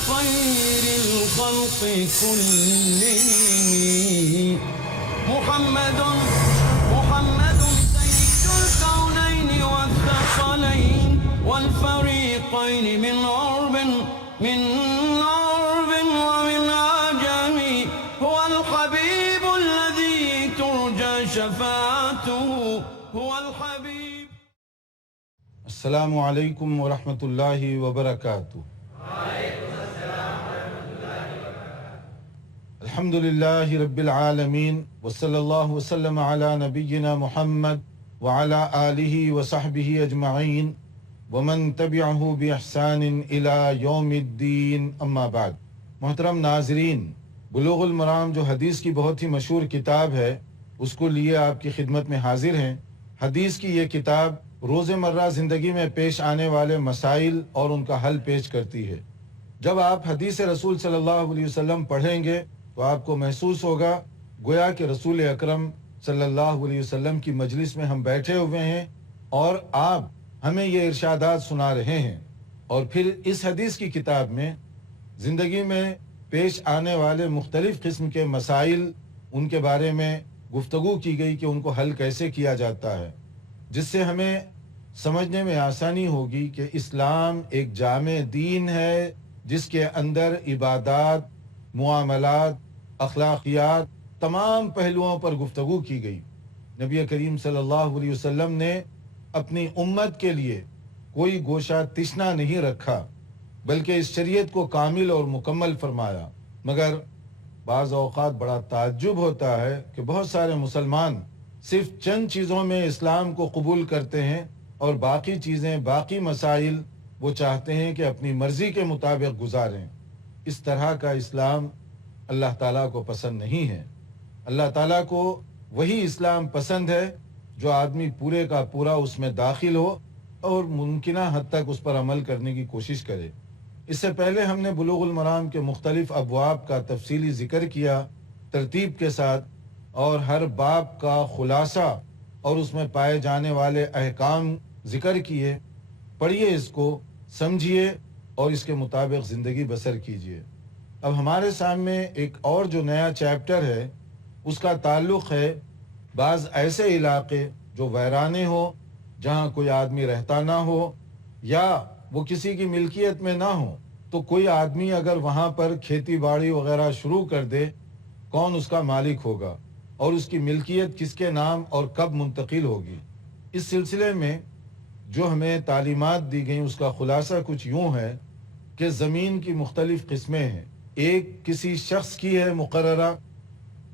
خير الخلق كلهم محمد سيد الكونين والثقلين والفريقين من عرب ومن عجم هو الحبيب الذي ترجى شفاعته هو الحبيب. السلام علیکم ورحمۃ اللہ وبرکاتہ. الحمد للہ رب العالمین وصلی اللہ وسلم علی نبینا محمد وعلی آلہ وصحبہ اجمعین ومن تبعہ بإحسان الی یوم الدین، اما بعد. محترم ناظرین، بلوغ المرام جو حدیث کی بہت ہی مشہور کتاب ہے، اس کو لیے آپ کی خدمت میں حاضر ہیں. حدیث کی یہ کتاب روزمرہ زندگی میں پیش آنے والے مسائل اور ان کا حل پیش کرتی ہے. جب آپ حدیث رسول صلی اللہ علیہ وسلم پڑھیں گے تو آپ کو محسوس ہوگا گویا کہ رسول اکرم صلی اللہ علیہ وسلم کی مجلس میں ہم بیٹھے ہوئے ہیں اور آپ ہمیں یہ ارشادات سنا رہے ہیں. اور پھر اس حدیث کی کتاب میں زندگی میں پیش آنے والے مختلف قسم کے مسائل، ان کے بارے میں گفتگو کی گئی کہ ان کو حل کیسے کیا جاتا ہے، جس سے ہمیں سمجھنے میں آسانی ہوگی کہ اسلام ایک جامع دین ہے جس کے اندر عبادات، معاملات، اخلاقیات، تمام پہلوؤں پر گفتگو کی گئی. نبی کریم صلی اللہ علیہ وسلم نے اپنی امت کے لیے کوئی گوشہ تشنا نہیں رکھا، بلکہ اس شریعت کو کامل اور مکمل فرمایا. مگر بعض اوقات بڑا تعجب ہوتا ہے کہ بہت سارے مسلمان صرف چند چیزوں میں اسلام کو قبول کرتے ہیں اور باقی چیزیں، باقی مسائل وہ چاہتے ہیں کہ اپنی مرضی کے مطابق گزاریں. اس طرح کا اسلام اللہ تعالیٰ کو پسند نہیں ہے. اللہ تعالیٰ کو وہی اسلام پسند ہے جو آدمی پورے کا پورا اس میں داخل ہو اور ممکنہ حد تک اس پر عمل کرنے کی کوشش کرے. اس سے پہلے ہم نے بلوغ المرام کے مختلف ابواب کا تفصیلی ذکر کیا ترتیب کے ساتھ، اور ہر باب کا خلاصہ اور اس میں پائے جانے والے احکام ذکر کیے. پڑھیے، اس کو سمجھیے اور اس کے مطابق زندگی بسر کیجیے. اب ہمارے سامنے ایک اور جو نیا چیپٹر ہے، اس کا تعلق ہے بعض ایسے علاقے جو ویرانے ہو، جہاں کوئی آدمی رہتا نہ ہو یا وہ کسی کی ملکیت میں نہ ہو. تو کوئی آدمی اگر وہاں پر کھیتی باڑی وغیرہ شروع کر دے، کون اس کا مالک ہوگا اور اس کی ملکیت کس کے نام اور کب منتقل ہوگی. اس سلسلے میں جو ہمیں تعلیمات دی گئیں اس کا خلاصہ کچھ یوں ہے کہ زمین کی مختلف قسمیں ہیں. ایک کسی شخص کی ہے مقررہ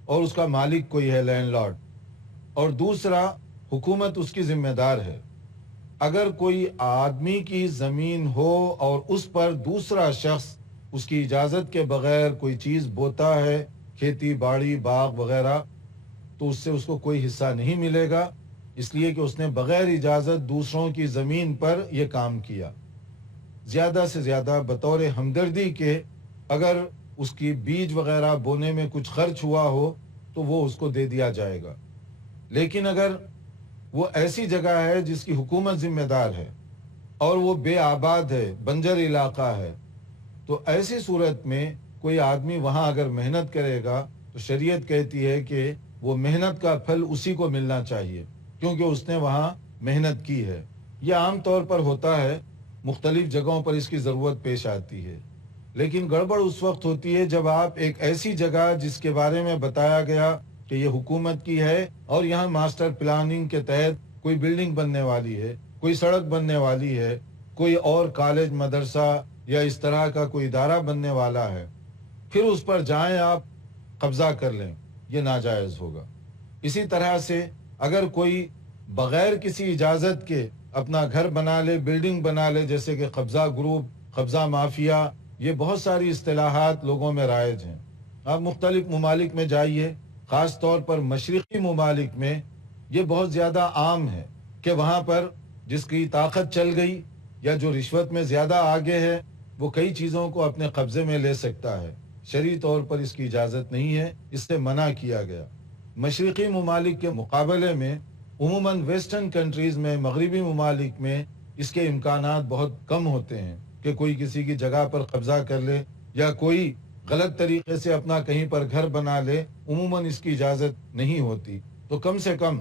اور اس کا مالک کوئی ہے، لینڈ لارڈ، اور دوسرا حکومت اس کی ذمہ دار ہے. اگر کوئی آدمی کی زمین ہو اور اس پر دوسرا شخص اس کی اجازت کے بغیر کوئی چیز بوتا ہے، کھیتی باڑی، باغ وغیرہ، تو اس سے اس کو کوئی حصہ نہیں ملے گا، اس لیے کہ اس نے بغیر اجازت دوسروں کی زمین پر یہ کام کیا. زیادہ سے زیادہ بطور ہمدردی کے اگر اس کی بیج وغیرہ بونے میں کچھ خرچ ہوا ہو تو وہ اس کو دے دیا جائے گا. لیکن اگر وہ ایسی جگہ ہے جس کی حکومت ذمہ دار ہے اور وہ بے آباد ہے، بنجر علاقہ ہے، تو ایسی صورت میں کوئی آدمی وہاں اگر محنت کرے گا تو شریعت کہتی ہے کہ وہ محنت کا پھل اسی کو ملنا چاہیے، کیونکہ اس نے وہاں محنت کی ہے. یہ عام طور پر ہوتا ہے، مختلف جگہوں پر اس کی ضرورت پیش آتی ہے. لیکن گڑبڑ اس وقت ہوتی ہے جب آپ ایک ایسی جگہ جس کے بارے میں بتایا گیا کہ یہ حکومت کی ہے اور یہاں ماسٹر پلاننگ کے تحت کوئی بلڈنگ بننے والی ہے، کوئی سڑک بننے والی ہے، کوئی اور کالج، مدرسہ یا اس طرح کا کوئی ادارہ بننے والا ہے، پھر اس پر جائیں آپ قبضہ کر لیں، یہ ناجائز ہوگا. اسی طرح سے اگر کوئی بغیر کسی اجازت کے اپنا گھر بنا لے، بلڈنگ بنا لے، جیسے کہ قبضہ گروپ، قبضہ مافیا، یہ بہت ساری اصطلاحات لوگوں میں رائج ہیں. آپ مختلف ممالک میں جائیے، خاص طور پر مشرقی ممالک میں یہ بہت زیادہ عام ہے کہ وہاں پر جس کی طاقت چل گئی یا جو رشوت میں زیادہ آگے ہے، وہ کئی چیزوں کو اپنے قبضے میں لے سکتا ہے. شرعی طور پر اس کی اجازت نہیں ہے، اس سے منع کیا گیا. مشرقی ممالک کے مقابلے میں عموماً ویسٹرن کنٹریز میں، مغربی ممالک میں اس کے امکانات بہت کم ہوتے ہیں کہ کوئی کسی کی جگہ پر قبضہ کر لے یا کوئی غلط طریقے سے اپنا کہیں پر گھر بنا لے، عموماً اس کی اجازت نہیں ہوتی. تو کم سے کم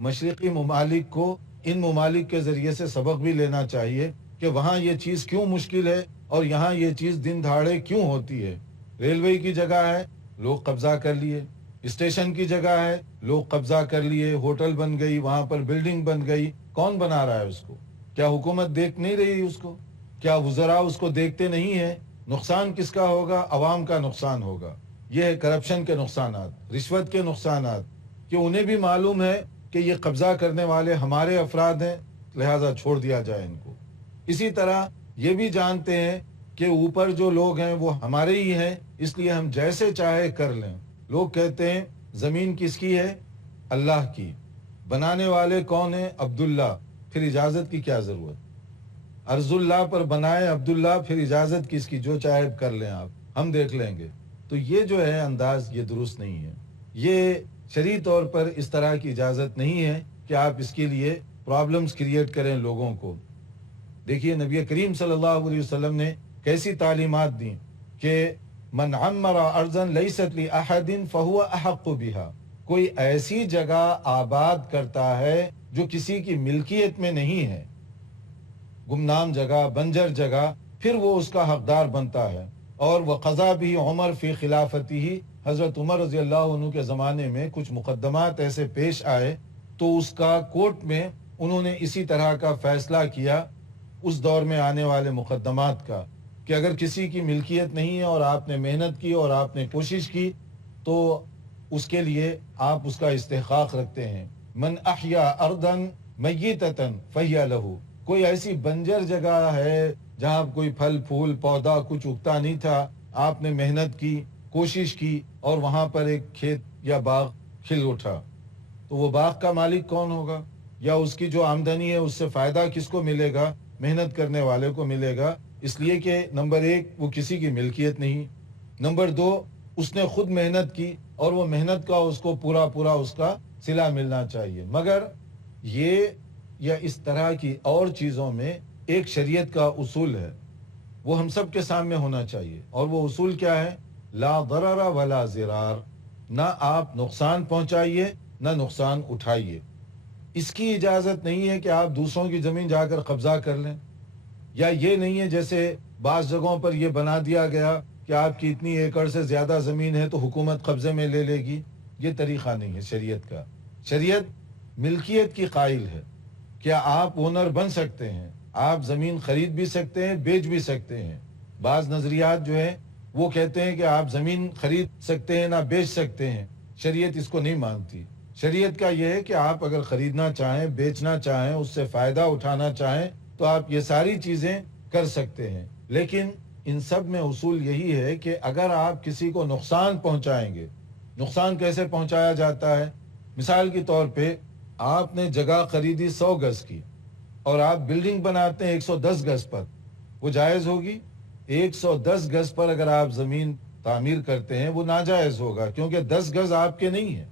مشرقی ممالک کو ان ممالک کے ذریعے سے سبق بھی لینا چاہیے کہ وہاں یہ چیز کیوں مشکل ہے اور یہاں یہ چیز دن دہاڑے کیوں ہوتی ہے. ریلوے کی جگہ ہے، لوگ قبضہ کر لیے. اسٹیشن کی جگہ ہے، لوگ قبضہ کر لیے. ہوٹل بن گئی، وہاں پر بلڈنگ بن گئی. کون بنا رہا ہے اس کو؟ کیا حکومت دیکھ نہیں رہی اس کو؟ کیا وزراء اس کو دیکھتے نہیں ہیں؟ نقصان کس کا ہوگا؟ عوام کا نقصان ہوگا. یہ ہے کرپشن کے نقصانات، رشوت کے نقصانات، کہ انہیں بھی معلوم ہے کہ یہ قبضہ کرنے والے ہمارے افراد ہیں، لہذا چھوڑ دیا جائے ان کو. اسی طرح یہ بھی جانتے ہیں کہ اوپر جو لوگ ہیں وہ ہمارے ہی ہیں، اس لیے ہم جیسے چاہے کر لیں. لوگ کہتے ہیں زمین کس کی ہے؟ اللہ کی. بنانے والے کون ہیں؟ عبداللہ. پھر اجازت کی کیا ضرورت؟ ارض اللہ پر بنائے عبداللہ، پھر اجازت کس کی؟ جو چاہے کر لیں آپ، ہم دیکھ لیں گے. تو یہ جو ہے انداز، یہ درست نہیں ہے. یہ شرعی طور پر اس طرح کی اجازت نہیں ہے کہ آپ اس کے لیے پرابلمز کریٹ کریں لوگوں کو. دیکھیے نبی کریم صلی اللہ علیہ وسلم نے کیسی تعلیمات دیں کہ من عمر ارضا لیست لاحد فهو احق بها. کوئی ایسی جگہ آباد کرتا ہے جو کسی کی ملکیت میں نہیں ہے، گمنام جگہ، بنجر جگہ، پھر وہ اس کا حقدار بنتا ہے. اور وہ قضا بھی عمر فی خلافتی ہی، حضرت عمر رضی اللہ عنہ کے زمانے میں کچھ مقدمات ایسے پیش آئے تو اس کا کورٹ میں انہوں نے اسی طرح کا فیصلہ کیا اس دور میں آنے والے مقدمات کا، کہ اگر کسی کی ملکیت نہیں ہے اور آپ نے محنت کی اور آپ نے کوشش کی تو اس کے لیے آپ اس کا استحقاق رکھتے ہیں. من احیا ارضا میتتا فہی لہ. کوئی ایسی بنجر جگہ ہے جہاں کوئی پھل پھول پودا کچھ اگتا نہیں تھا، آپ نے محنت کی، کوشش کی اور وہاں پر ایک کھیت یا باغ کھل اٹھا، تو وہ باغ کا مالک کون ہوگا؟ یا اس کی جو آمدنی ہے اس سے فائدہ کس کو ملے گا؟ محنت کرنے والے کو ملے گا. اس لیے کہ نمبر ایک وہ کسی کی ملکیت نہیں، نمبر دو اس نے خود محنت کی اور وہ محنت کا اس کو پورا اس کا صلہ ملنا چاہیے. مگر یہ یا اس طرح کی اور چیزوں میں ایک شریعت کا اصول ہے، وہ ہم سب کے سامنے ہونا چاہیے. اور وہ اصول کیا ہے؟ لا ضرر ولا ضرار. نہ آپ نقصان پہنچائیے نہ نقصان اٹھائیے. اس کی اجازت نہیں ہے کہ آپ دوسروں کی زمین جا کر قبضہ کر لیں، یا یہ نہیں ہے جیسے بعض جگہوں پر یہ بنا دیا گیا کہ آپ کی اتنی ایکڑ سے زیادہ زمین ہے تو حکومت قبضے میں لے لے گی. یہ طریقہ نہیں ہے شریعت کا. شریعت ملکیت کی قائل ہے. کیا آپ اونر بن سکتے ہیں، آپ زمین خرید بھی سکتے ہیں، بیچ بھی سکتے ہیں. بعض نظریات جو ہیں وہ کہتے ہیں کہ آپ زمین خرید سکتے ہیں نہ بیچ سکتے ہیں. شریعت اس کو نہیں مانتی. شریعت کا یہ ہے کہ آپ اگر خریدنا چاہیں، بیچنا چاہیں، اس سے فائدہ اٹھانا چاہیں تو آپ یہ ساری چیزیں کر سکتے ہیں. لیکن ان سب میں اصول یہی ہے کہ اگر آپ کسی کو نقصان پہنچائیں گے، نقصان کیسے پہنچایا جاتا ہے؟ مثال کے طور پہ آپ نے جگہ خریدی 100 گز کی اور آپ بلڈنگ بناتے ہیں 110 گز پر، وہ جائز ہوگی؟ 110 گز پر اگر آپ زمین تعمیر کرتے ہیں وہ ناجائز ہوگا، کیونکہ 10 گز آپ کے نہیں ہیں.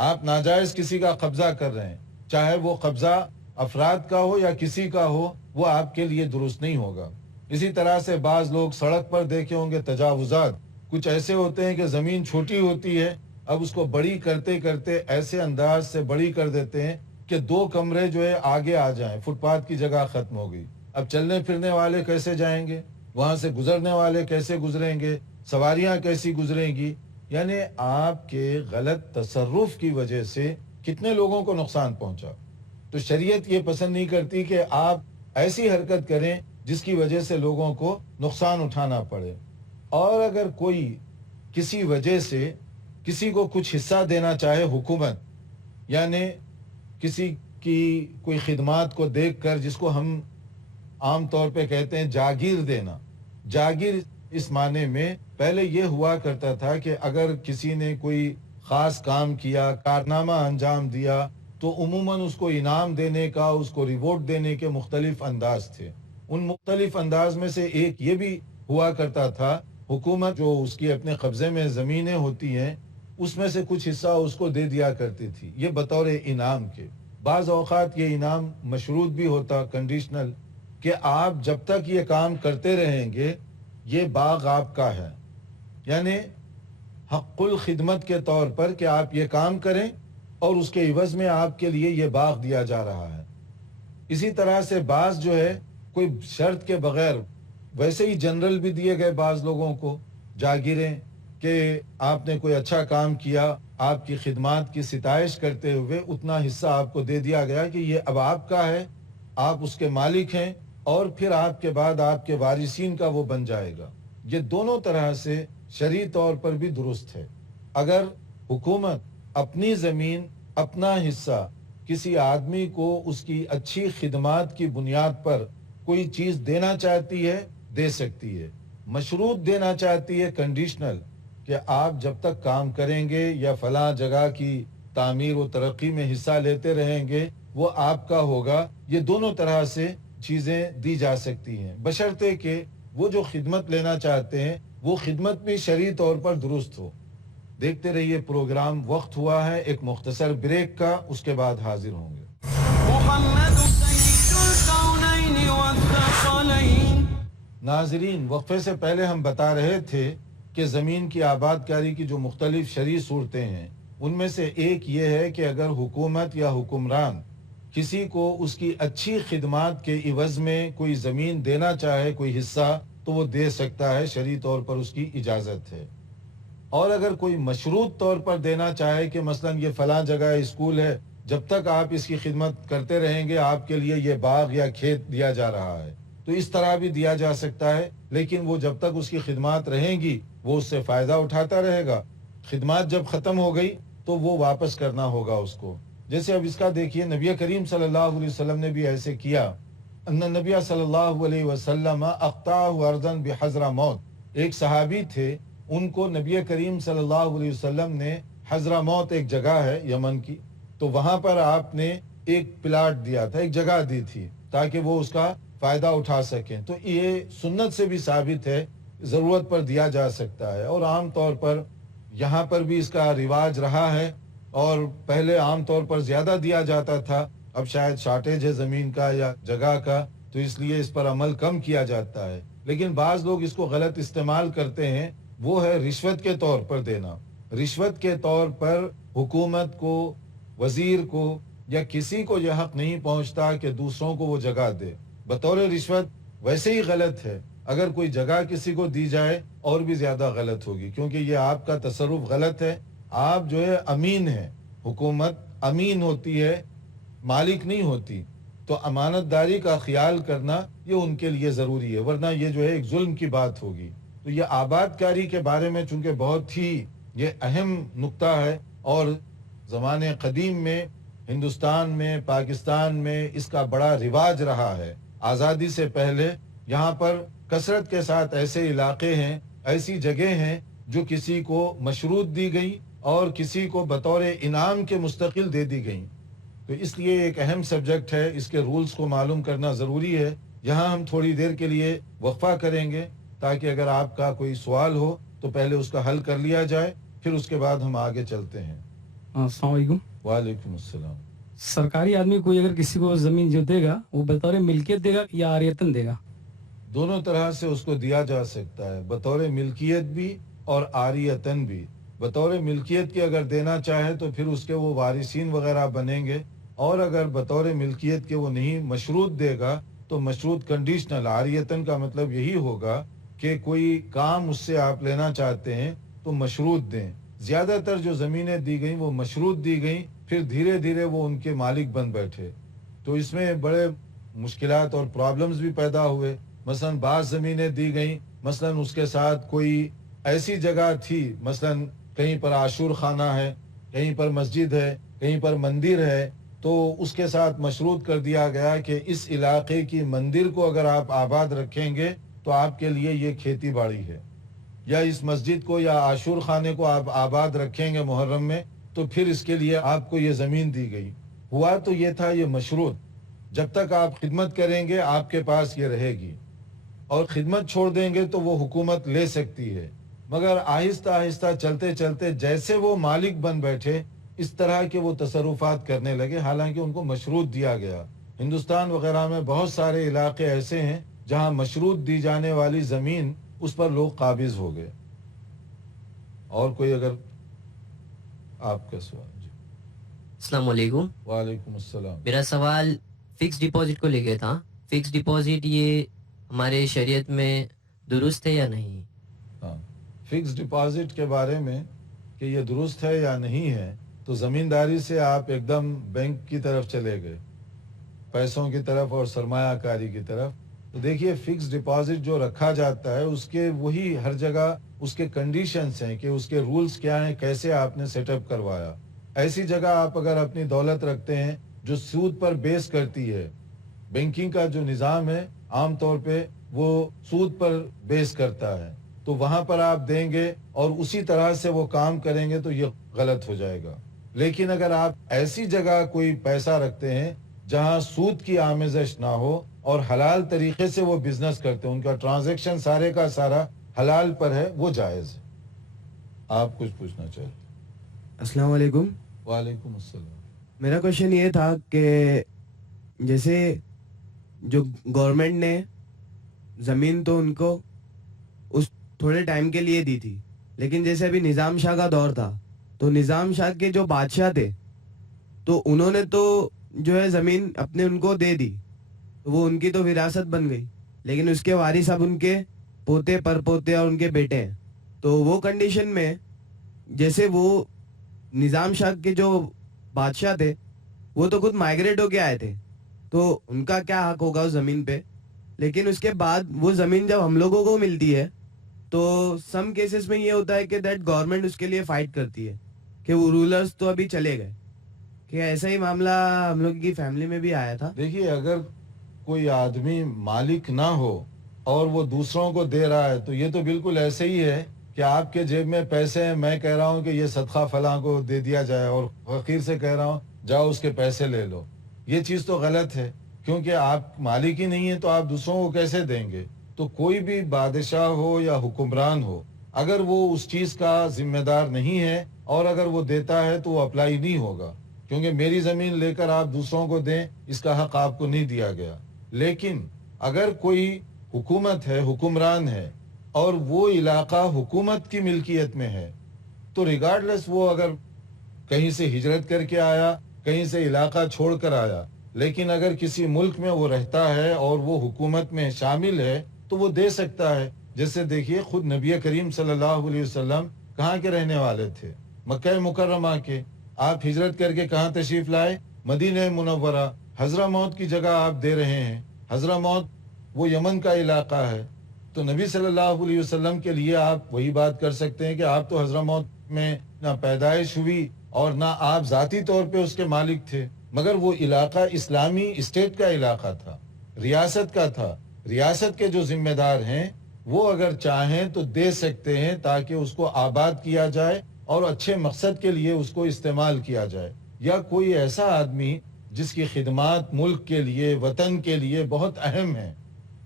آپ ناجائز کسی کا قبضہ کر رہے ہیں، چاہے وہ قبضہ افراد کا ہو یا کسی کا ہو، وہ آپ کے لیے درست نہیں ہوگا. اسی طرح سے بعض لوگ سڑک پر دیکھے ہوں گے تجاوزات، کچھ ایسے ہوتے ہیں کہ زمین چھوٹی ہوتی ہے، اب اس کو بڑی کرتے کرتے ایسے انداز سے بڑی کر دیتے ہیں کہ 2 کمرے جو ہے آگے آ جائیں، فٹ پاتھ کی جگہ ختم ہو گئی. اب چلنے پھرنے والے کیسے جائیں گے؟ وہاں سے گزرنے والے کیسے گزریں گے؟ سواریاں کیسی گزریں گی؟ یعنی آپ کے غلط تصرف کی وجہ سے کتنے لوگوں کو نقصان پہنچا. تو شریعت یہ پسند نہیں کرتی کہ آپ ایسی حرکت کریں جس کی وجہ سے لوگوں کو نقصان اٹھانا پڑے. اور اگر کوئی کسی وجہ سے کسی کو کچھ حصہ دینا چاہے حکومت، یعنی کسی کی کوئی خدمات کو دیکھ کر، جس کو ہم عام طور پہ کہتے ہیں جاگیر دینا. جاگیر اس معنی میں پہلے یہ ہوا کرتا تھا کہ اگر کسی نے کوئی خاص کام کیا، کارنامہ انجام دیا، تو عموماً اس کو انعام دینے کا، اس کو ریوارڈ دینے کے مختلف انداز تھے. ان مختلف انداز میں سے ایک یہ بھی ہوا کرتا تھا، حکومت جو اس کی اپنے قبضے میں زمینیں ہوتی ہیں اس میں سے کچھ حصہ اس کو دے دیا کرتی تھی، یہ بطور انعام کے. بعض اوقات یہ انعام مشروط بھی ہوتا، کنڈیشنل، کہ آپ جب تک یہ کام کرتے رہیں گے یہ باغ آپ کا ہے، یعنی حق الخدمت کے طور پر کہ آپ یہ کام کریں اور اس کے عوض میں آپ کے لیے یہ باغ دیا جا رہا ہے۔ اسی طرح سے بعض جو ہے کوئی شرط کے بغیر ویسے ہی جنرل بھی دیے گئے بعض لوگوں کو جاگیریں کہ آپ نے کوئی اچھا کام کیا، آپ کی خدمات کی ستائش کرتے ہوئے اتنا حصہ آپ کو دے دیا گیا کہ یہ اب آپ کا ہے، آپ اس کے مالک ہیں اور پھر آپ کے بعد آپ کے وارثین کا وہ بن جائے گا۔ یہ دونوں طرح سے شرعی طور پر بھی درست ہے۔ اگر حکومت اپنی زمین، اپنا حصہ کسی آدمی کو اس کی اچھی خدمات کی بنیاد پر کوئی چیز دینا چاہتی ہے دے سکتی ہے، مشروط دینا چاہتی ہے کنڈیشنل کہ آپ جب تک کام کریں گے یا فلاں جگہ کی تعمیر و ترقی میں حصہ لیتے رہیں گے وہ آپ کا ہوگا۔ یہ دونوں طرح سے چیزیں دی جا سکتی ہیں بشرطے کہ وہ جو خدمت لینا چاہتے ہیں وہ خدمت بھی شرعی طور پر درست ہو۔ دیکھتے رہیے پروگرام، وقت ہوا ہے ایک مختصر بریک کا، اس کے بعد حاضر ہوں گے۔ محمد سید الکونین والثقلین۔ ناظرین، وقفے سے پہلے ہم بتا رہے تھے کہ زمین کی آباد کاری کی جو مختلف شرعی صورتیں ہیں ان میں سے ایک یہ ہے کہ اگر حکومت یا حکمران کسی کو اس کی اچھی خدمات کے عوض میں کوئی زمین دینا چاہے، کوئی حصہ، تو وہ دے سکتا ہے، شرعی طور پر اس کی اجازت ہے۔ اور اگر کوئی مشروط طور پر دینا چاہے کہ مثلا یہ فلاں جگہ اسکول ہے، جب تک آپ اس کی خدمت کرتے رہیں گے آپ کے لیے یہ باغ یا کھیت دیا جا رہا ہے، تو اس طرح بھی دیا جا سکتا ہے، لیکن وہ جب تک اس کی خدمات رہیں گی وہ اس سے فائدہ اٹھاتا رہے گا۔ خدمات جب ختم ہو گئی تو وہ واپس کرنا ہوگا اس کو۔ جیسے اب اس کا دیکھیے نبی کریم صلی اللہ علیہ وسلم نے بھی ایسے کیا۔ ان نبی صلی اللہ علیہ وسلم اقطاع ارضا بحضرموت، ایک صحابی تھے، ان کو نبی کریم صلی اللہ علیہ وسلم نے حضرموت ایک جگہ ہے یمن کی، تو وہاں پر آپ نے ایک پلاٹ دیا تھا، ایک جگہ دی تھی تاکہ وہ اس کا فائدہ اٹھا سکیں۔ تو یہ سنت سے بھی ثابت ہے، ضرورت پر دیا جا سکتا ہے، اور عام طور پر یہاں پر بھی اس کا رواج رہا ہے، اور پہلے عام طور پر زیادہ دیا جاتا تھا، اب شاید شارٹیج ہے زمین کا یا جگہ کا تو اس لیے اس پر عمل کم کیا جاتا ہے، لیکن بعض لوگ اس کو غلط استعمال کرتے ہیں، وہ ہے رشوت کے طور پر دینا۔ رشوت کے طور پر حکومت کو، وزیر کو یا کسی کو یہ حق نہیں پہنچتا کہ دوسروں کو وہ جگہ دے بطور رشوت، ویسے ہی غلط ہے۔ اگر کوئی جگہ کسی کو دی جائے اور بھی زیادہ غلط ہوگی، کیونکہ یہ آپ کا تصرف غلط ہے۔ آپ جو ہے امین ہے، حکومت امین ہوتی ہے، مالک نہیں ہوتی، تو امانت داری کا خیال کرنا یہ ان کے لیے ضروری ہے، ورنہ یہ جو ہے ایک ظلم کی بات ہوگی۔ تو یہ آباد کاری کے بارے میں چونکہ بہت ہی یہ اہم نقطہ ہے، اور زمانے قدیم میں ہندوستان میں، پاکستان میں اس کا بڑا رواج رہا ہے۔ آزادی سے پہلے یہاں پر کثرت کے ساتھ ایسے علاقے ہیں، ایسی جگہیں ہیں جو کسی کو مشروط دی گئی اور کسی کو بطور انعام کے مستقل دے دی گئیں۔ تو اس لیے ایک اہم سبجیکٹ ہے، اس کے رولز کو معلوم کرنا ضروری ہے۔ یہاں ہم تھوڑی دیر کے لیے وقفہ کریں گے تاکہ اگر آپ کا کوئی سوال ہو تو پہلے اس کا حل کر لیا جائے، پھر اس کے بعد ہم آگے چلتے ہیں۔ السلام علیکم۔ وعلیکم السلام۔ سرکاری آدمی کوئی اگر کسی کو زمین جو دے گا وہ بطور ملکیت دے گا یا عاریتن دے گا؟ دونوں طرح سے اس کو دیا جا سکتا ہے، بطور ملکیت بھی اور عاریتن بھی۔ بطور ملکیت کے اگر دینا چاہے تو پھر اس کے وہ وارثین وغیرہ بنیں گے، اور اگر بطور ملکیت کے وہ نہیں مشروط دے گا تو مشروط کنڈیشنل۔ عاریتن کا مطلب یہی ہوگا کہ کوئی کام اس سے آپ لینا چاہتے ہیں تو مشروط دیں۔ زیادہ تر جو زمینیں دی گئیں وہ مشروط دی گئیں، پھر دھیرے دھیرے وہ ان کے مالک بن بیٹھے، تو اس میں بڑے مشکلات اور پرابلمز بھی پیدا ہوئے۔ مثلا بعض زمینیں دی گئیں، مثلا اس کے ساتھ کوئی ایسی جگہ تھی، مثلا کہیں پر عاشور خانہ ہے، کہیں پر مسجد ہے، کہیں پر مندر ہے، تو اس کے ساتھ مشروط کر دیا گیا کہ اس علاقے کی مندر کو اگر آپ آباد رکھیں گے تو آپ کے لیے یہ کھیتی باڑی ہے، یا اس مسجد کو یا عاشور خانے کو آپ آباد رکھیں گے محرم میں تو پھر اس کے لیے آپ کو یہ زمین دی گئی۔ ہوا تو یہ تھا یہ مشروط، جب تک آپ خدمت کریں گے آپ کے پاس یہ رہے گی، اور خدمت چھوڑ دیں گے تو وہ حکومت لے سکتی ہے، مگر آہستہ آہستہ چلتے چلتے جیسے وہ مالک بن بیٹھے اس طرح کے وہ تصرفات کرنے لگے، حالانکہ ان کو مشروط دیا گیا۔ ہندوستان وغیرہ میں بہت سارے علاقے ایسے ہیں جہاں مشروط دی جانے والی زمین اس پر لوگ قابض ہو گئے. اور کوئی اگر آپ کا سوال؟ جی السلام علیکم. وعلیکم السلام. میرا سوال فکس ڈپازٹ کو لے کے تھا. فکس ڈپازٹ یہ ہمارے شریعت میں درست ہے یا نہیں؟ ہاں، فکس ڈپازٹ کے بارے میں کہ یہ درست ہے یا نہیں ہے، تو زمینداری سے آپ ایک دم بینک کی طرف چلے گئے، پیسوں کی طرف اور سرمایہ کاری کی طرف. تو دیکھیے فکس ڈپازٹ جو رکھا جاتا ہے اس کے وہی ہر جگہ اس کے کنڈیشنز ہیں کہ اس کے رولز کیا ہیں، کیسے آپ نے سیٹ اپ کروایا. ایسی جگہ آپ اگر اپنی دولت رکھتے ہیں جو سود پر بیس کرتی ہے، بینکنگ کا جو نظام ہے عام طور پہ وہ سود پر بیس کرتا ہے، تو وہاں پر آپ دیں گے اور اسی طرح سے وہ کام کریں گے تو یہ غلط ہو جائے گا. لیکن اگر آپ ایسی جگہ کوئی پیسہ رکھتے ہیں جہاں سود کی آمیزش نہ ہو اور حلال طریقے سے وہ بزنس کرتے ہیں، ان کا ٹرانزیکشن سارے کا سارا حلال پر ہے، وہ جائز ہے. آپ کچھ پوچھنا چاہتے؟ السلام علیکم. وعلیکم السلام. میرا کوشچن یہ تھا کہ جیسے جو گورنمنٹ نے زمین تو ان کو اس تھوڑے ٹائم کے لیے دی تھی، لیکن جیسے ابھی نظام شاہ کا دور تھا تو نظام شاہ کے جو بادشاہ تھے تو انہوں نے تو جو ہے زمین اپنے ان کو دے دی، وہ ان کی تو وراثت بن گئی، لیکن اس کے وارث اب ان کے پوتے پر پوتے اور ان کے بیٹے ہیں. تو وہ کنڈیشن میں جیسے وہ نظام شاہ کے جو بادشاہ تھے وہ تو خود مائگریٹ ہو کے آئے تھے، تو ان کا کیا حق ہوگا اس زمین پہ؟ لیکن اس کے بعد وہ زمین جب ہم لوگوں کو ملتی ہے تو سم کیسز میں یہ ہوتا ہے کہ دیٹ گورنمنٹ اس کے لیے فائٹ کرتی ہے کہ وہ رولرز تو ابھی چلے گئے. کہ ایسا ہی معاملہ ہم لوگ کی فیملی میں بھی آیا تھا. دیکھیے اگر کوئی آدمی مالک نہ ہو اور وہ دوسروں کو دے رہا ہے تو یہ تو بالکل ایسے ہی ہے کہ آپ کے جیب میں پیسے ہیں، میں کہہ رہا ہوں کہ یہ صدقہ فلاں کو دے دیا جائے اور فقیر سے کہہ رہا ہوں جاؤ اس کے پیسے لے لو. یہ چیز تو غلط ہے، کیونکہ آپ مالک ہی نہیں ہیں تو آپ دوسروں کو کیسے دیں گے؟ تو کوئی بھی بادشاہ ہو یا حکمران ہو، اگر وہ اس چیز کا ذمہ دار نہیں ہے اور اگر وہ دیتا ہے تو وہ اپلائی نہیں ہوگا، کیونکہ میری زمین لے کر آپ دوسروں کو دیں اس کا حق آپ کو نہیں دیا گیا. لیکن اگر کوئی حکومت ہے، حکمران ہے اور وہ علاقہ حکومت کی ملکیت میں ہے تو ریگارڈلیس وہ اگر کہیں سے ہجرت کر کے آیا، کہیں سے علاقہ چھوڑ کر آیا، لیکن اگر کسی ملک میں وہ رہتا ہے اور وہ حکومت میں شامل ہے تو وہ دے سکتا ہے. جیسے دیکھیے خود نبی کریم صلی اللہ علیہ وسلم کہاں کے رہنے والے تھے؟ مکہ مکرمہ کے. آپ ہجرت کر کے کہاں تشریف لائے؟ مدینہ منورہ. حضرموت کی جگہ آپ دے رہے ہیں. حضرموت وہ یمن کا علاقہ ہے، تو نبی صلی اللہ علیہ وسلم کے لیے آپ وہی بات کر سکتے ہیں کہ آپ تو حضرموت میں نہ پیدائش ہوئی اور نہ آپ ذاتی طور پہ اس کے مالک تھے، مگر وہ علاقہ اسلامی اسٹیٹ کا علاقہ تھا، ریاست کا تھا. ریاست کے جو ذمہ دار ہیں وہ اگر چاہیں تو دے سکتے ہیں تاکہ اس کو آباد کیا جائے اور اچھے مقصد کے لیے اس کو استعمال کیا جائے. یا کوئی ایسا آدمی جس کی خدمات ملک کے لیے، وطن کے لیے بہت اہم ہیں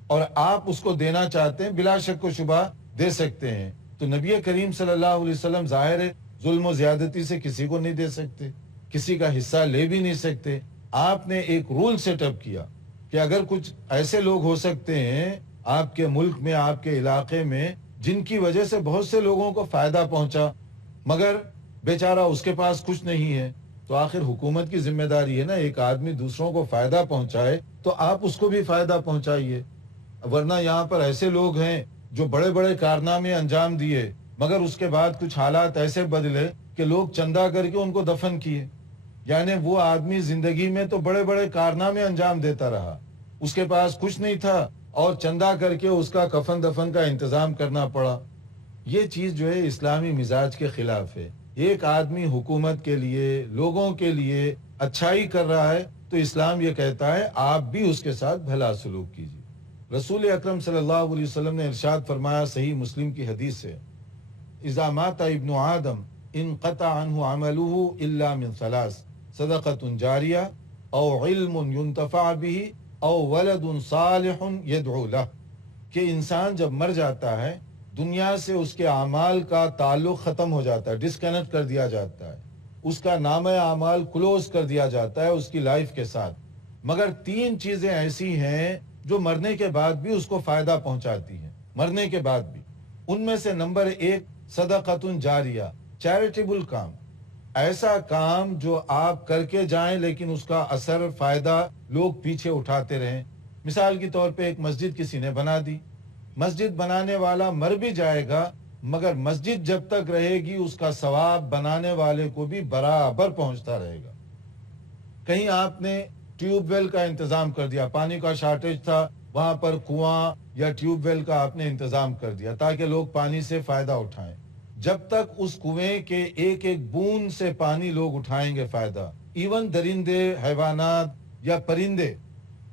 اور آپ اس کو دینا چاہتے ہیں، بلا شک و شبہ دے سکتے ہیں. تو نبی کریم صلی اللہ علیہ وسلم ظاہر ہے ظلم و زیادتی سے کسی کو نہیں دے سکتے، کسی کا حصہ لے بھی نہیں سکتے. آپ نے ایک رول سیٹ اپ کیا کہ اگر کچھ ایسے لوگ ہو سکتے ہیں آپ کے ملک میں، آپ کے علاقے میں، جن کی وجہ سے بہت سے لوگوں کو فائدہ پہنچا مگر بیچارہ اس کے پاس کچھ نہیں ہے، تو آخر حکومت کی ذمہ داری ہے نا، ایک آدمی دوسروں کو فائدہ پہنچائے تو آپ اس کو بھی فائدہ پہنچائیے. ورنہ یہاں پر ایسے لوگ ہیں جو بڑے بڑے کارنامے انجام دیے مگر اس کے بعد کچھ حالات ایسے بدلے کہ لوگ چندہ کر کے ان کو دفن کیے. یعنی وہ آدمی زندگی میں تو بڑے بڑے کارنامے انجام دیتا رہا، اس کے پاس کچھ نہیں تھا اور چندہ کر کے اس کا کفن دفن کا انتظام کرنا پڑا. یہ چیز جو ہے اسلامی مزاج کے خلاف ہے. ایک آدمی حکومت کے لیے، لوگوں کے لیے اچھائی کر رہا ہے تو اسلام یہ کہتا ہے آپ بھی اس کے ساتھ بھلا سلوک کیجیے. رسول اکرم صلی اللہ علیہ وسلم نے ارشاد فرمایا صحیح مسلم کی حدیث ہے، اذا مات ابن آدم انقطع عنہ عمله الا من ثلاث، صدقۃ جاریہ او علم ينتفع به او ولد صالح يدعو له. کہ انسان جب مر جاتا ہے دنیا سے اس کے اعمال کا تعلق ختم ہو جاتا ہے، ڈسکنیکٹ کر دیا جاتا ہے، اس کا نامہ اعمال کلوز کر دیا جاتا ہے اس کی لائف کے ساتھ. مگر تین چیزیں ایسی ہیں جو مرنے کے بعد بھی اس کو فائدہ پہنچاتی ہیں، مرنے کے بعد بھی. ان میں سے نمبر 1 صدقۃ جاریہ، چیریٹیبل کام، ایسا کام جو آپ کر کے جائیں لیکن اس کا اثر فائدہ لوگ پیچھے اٹھاتے رہیں. مثال کے طور پہ ایک مسجد کسی نے بنا دی، مسجد بنانے والا مر بھی جائے گا مگر مسجد جب تک رہے گی اس کا ثواب بنانے والے کو بھی برابر پہنچتا رہے گا. کہیں آپ نے ٹیوب ویل کا انتظام کر دیا، پانی کا شارٹیج تھا، وہاں پر کنواں یا ٹیوب ویل کا آپ نے انتظام کر دیا تاکہ لوگ پانی سے فائدہ اٹھائیں. جب تک اس کنویں کے ایک ایک بوند سے پانی لوگ اٹھائیں گے فائدہ، ایون درندے، حیوانات یا پرندے،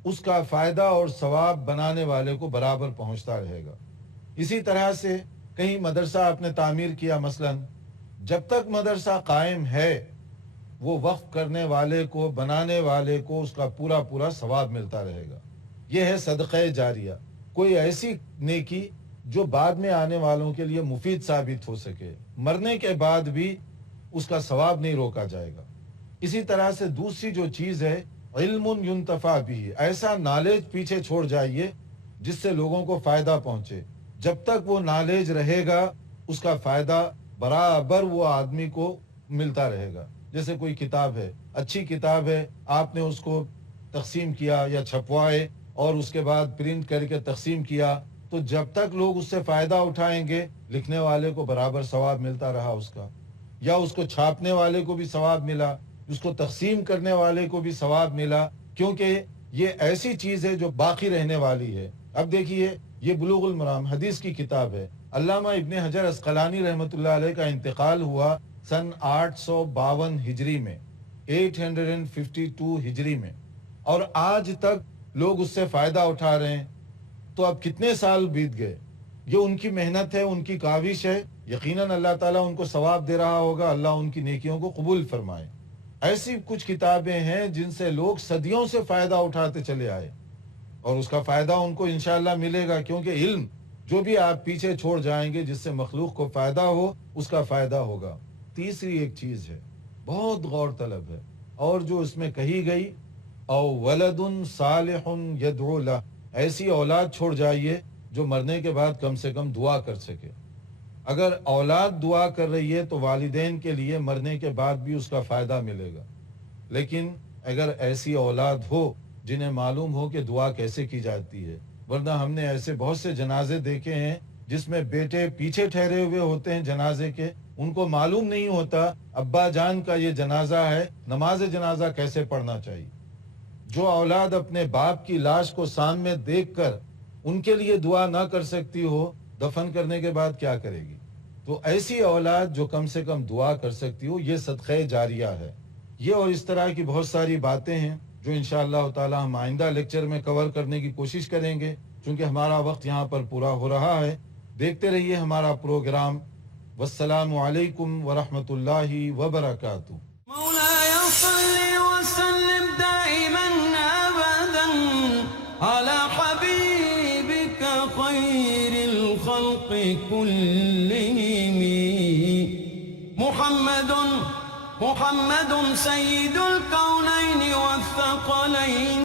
اس کا فائدہ اور ثواب بنانے والے کو برابر پہنچتا رہے گا. اسی طرح سے کہیں مدرسہ آپ نے تعمیر کیا، مثلا جب تک مدرسہ قائم ہے وہ وقف کرنے والے کو، بنانے والے کو اس کا پورا پورا ثواب ملتا رہے گا. یہ ہے صدقہ جاریہ، کوئی ایسی نیکی جو بعد میں آنے والوں کے لیے مفید ثابت ہو سکے، مرنے کے بعد بھی اس کا ثواب نہیں روکا جائے گا. اسی طرح سے دوسری جو چیز ہے علم ینتفع بھی، ایسا نالج پیچھے چھوڑ جائیے جس سے لوگوں کو فائدہ پہنچے. جب تک وہ نالج رہے گا اس کا فائدہ برابر وہ آدمی کو ملتا رہے گا. جیسے کوئی کتاب ہے، اچھی کتاب ہے، آپ نے اس کو تقسیم کیا یا چھپوائے اور اس کے بعد پرنٹ کر کے تقسیم کیا، تو جب تک لوگ اس سے فائدہ اٹھائیں گے لکھنے والے کو برابر ثواب ملتا رہا اس کا، یا اس کو چھاپنے والے کو بھی ثواب ملا، اس کو تقسیم کرنے والے کو بھی ثواب ملا، کیونکہ یہ ایسی چیز ہے جو باقی رہنے والی ہے. اب دیکھیے یہ بلوغ المرام حدیث کی کتاب ہے. علامہ ابن حجر عسقلانی رحمۃ اللہ علیہ کا انتقال ہوا سن 852 ہجری میں، 852 ہجری میں، اور آج تک لوگ اس سے فائدہ اٹھا رہے ہیں. تو اب کتنے سال بیت گئے. یہ ان کی محنت ہے، ان کی کاوش ہے، یقیناً اللہ تعالیٰ ان کو ثواب دے رہا ہوگا. اللہ ان کی نیکیوں کو قبول فرمائے. ایسی کچھ کتابیں ہیں جن سے لوگ صدیوں سے فائدہ اٹھاتے چلے آئے اور اس کا فائدہ ان کو انشاءاللہ ملے گا، کیونکہ علم جو بھی آپ پیچھے چھوڑ جائیں گے جس سے مخلوق کو فائدہ ہو اس کا فائدہ ہوگا. تیسری ایک چیز ہے بہت غور طلب ہے اور جو اس میں کہی گئی، او ولد صالح یدعو لہ، ایسی اولاد چھوڑ جائیے جو مرنے کے بعد کم سے کم دعا کر سکے. اگر اولاد دعا کر رہی ہے تو والدین کے لیے مرنے کے بعد بھی اس کا فائدہ ملے گا. لیکن اگر ایسی اولاد ہو جنہیں معلوم ہو کہ دعا کیسے کی جاتی ہے، ورنہ ہم نے ایسے بہت سے جنازے دیکھے ہیں جس میں بیٹے پیچھے ٹھہرے ہوئے ہوتے ہیں جنازے کے، ان کو معلوم نہیں ہوتا ابا جان کا یہ جنازہ ہے، نماز جنازہ کیسے پڑھنا چاہیے. جو اولاد اپنے باپ کی لاش کو سامنے دیکھ کر ان کے لیے دعا نہ کر سکتی ہو، دفن کرنے کے بعد کیا کرے گی. تو ایسی اولاد جو کم سے کم دعا کر سکتی ہو، یہ صدقہ جاریہ ہے. یہ اور اس طرح کی بہت ساری باتیں ہیں جو انشاءاللہ تعالی ہم آئندہ لیکچر میں کور کرنے کی کوشش کریں گے، چونکہ ہمارا وقت یہاں پر پورا ہو رہا ہے. دیکھتے رہیے ہمارا پروگرام. والسلام علیکم ورحمۃ اللہ وبرکاتہ. مولاي صل وسلم دائما أبدا على حبيبك خير الخلق كلهم محمد سيد الكونين والثقلين.